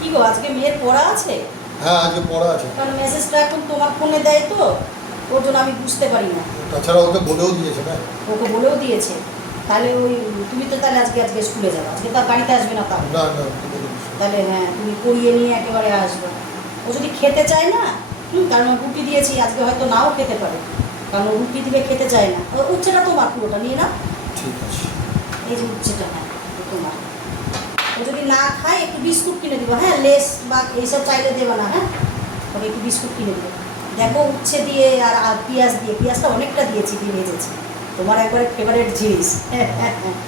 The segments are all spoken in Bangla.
কি গো আজকে মেয়ের পড়া আছে? হ্যাঁ আজকে পড়া আছে। কারণ মেসেজটা এখন তোমার ফোনে দেয় তো, ওর জন্য আমি বুঝতে পারি না। তাছাড়া ওকে বলেও দিয়েছে না। ওকে বলেও দিয়েছে। তাহলে ওই তুমি তো তাহলে আজকে স্কুলে যাবে, আজকে তো আর বাড়িতে আসবে না তাও। না না ওকে বলে দিয়েছে। তাহলে হ্যাঁ তুমি পড়িয়ে নিয়ে একেবারে আসবে। ও যদি খেতে চায় না, কারণ রুটি দিয়েছি, আজকে হয়তো নাও খেতে পারে, কারণ ও রুটি দিলে খেতে চায় না। ও উচ্ছেটা তোমার, পুরোটা নিয়ে না। ঠিক আছে। এই যে উচ্ছেটা, হ্যাঁ তোমার। ও যদি না খায় একটু বিস্কুট কিনে দিব, হ্যাঁ লেস বা এইসব চাইলে দেবে না, হ্যাঁ ওকে একটু বিস্কুট কিনে দেবো। দেখো উচ্ছে দিয়ে আর পেঁয়াজ দিয়ে, পেঁয়াজটা অনেকটা দিয়েছি, দিয়ে ভেজেছি, তোমার একবারে ফেভারিট জিনিস। হ্যাঁ হ্যাঁ হ্যাঁ।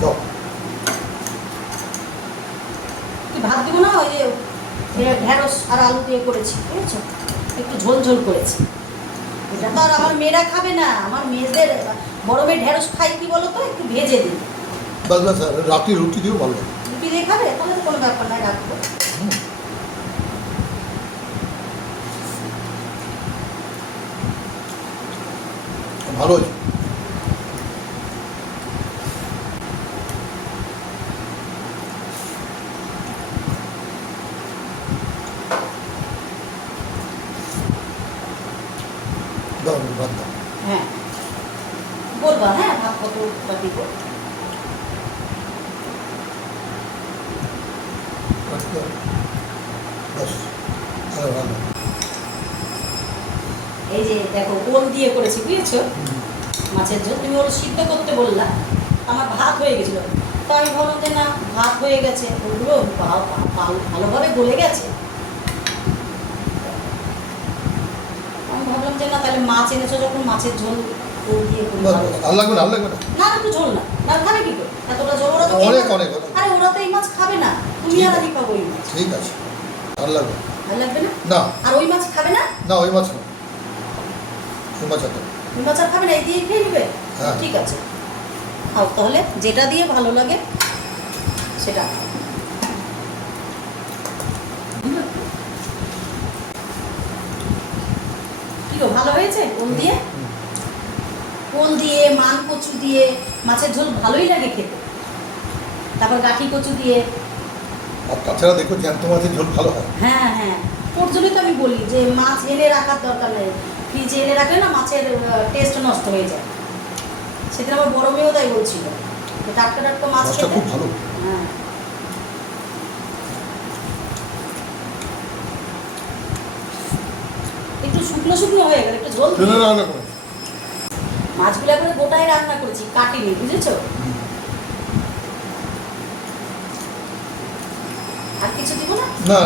দাও। কি ভাত দিব না, ওই যে ঢেঁড়স আর আলু দিয়ে করেছি, বুঝেছো, একটু ঝোল ঝোল করেছি। এটা তো আর আমার মেয়েরা খাবে না, আমার মেয়েদের বড় মেয়ে ঢেঁড়স খাই কি বলো তো, একটু ভেজে দিই। বাস বাস রাতে রুটি দিও ভালো। রুটি দিয়ে খাবে, তাহলে তো কোনো ব্যাপার নয়, রাখবো। ভালো আছে। দাও ভাত দাও। হ্যাঁ বলবা, হ্যাঁ ভাত কতটা দিব। ভাত দাও। বাস আরে ভালো। এই যে দেখো ওল দিয়ে করেছি, বুঝেছো, মাছের ঝোল। তুমি ওল সিদ্ধ করতে বললা, আমার ভাত হয়ে গেছিলো, তো আমি ভাবলাম যে না ভাত হয়ে গেছে, ওগুলো ভালোভাবে গলে গেছে। আমি ভাবলাম যে না তাহলে মাছ এনেছো যখন, মাছের ঝোল ওল দিয়ে করি। বাস বাস আর লাগবে না আর লাগবে না। না একটু ঝোল না, না খাবে কি করে এতটা ঝোল? ওরা তো অনেক অনেক অনেক। আরে ওরা তো এই মাছ খাবে না, তুমি আর আমি খাবো এই মাছ। ঠিক আছে আর লাগবে না। ভালো লাগবে না? না আর ওই মাছ খাবে না? না ওই মাছ না, ওই মাছ আছে। ওই মাছ আর খাবে না, এই দিয়ে খেয়ে নেবে? হ্যাঁ। ঠিক আছে খাও তাহলে, যেটা দিয়ে ভালো লাগে সেটা খাও। কি গো ভালো হয়েছে? ওল দিয়ে, ওল দিয়ে মান কচু দিয়ে মাছের ঝোল ভালোই লাগে খেতে, তারপর গাঠি কচু দিয়ে। আর তাছাড়া দেখো জ্যান্ত মাছের ঝোল ভালো হয়। হ্যাঁ হ্যাঁ, ওর জন্যই তো আমি বলি যে মাছ এনে রাখার দরকার নেই, ফ্রিজে এনে রাখলে না মাছের টেস্ট নষ্ট হয়ে যায়। সেদিন আমার বড় মেয়েও তাই বলছিল যে টাটকা টাটকা মাছ মাছটা খেতে। খুব ভালো। হ্যাঁ একটু শুকনো শুকনো হয়ে গেল, একটু ঝোল না না না না। মাছগুলো একবারে গোটাই রান্না করেছি, কাটিনি, বুঝেছো। আর কিছু দিব না? না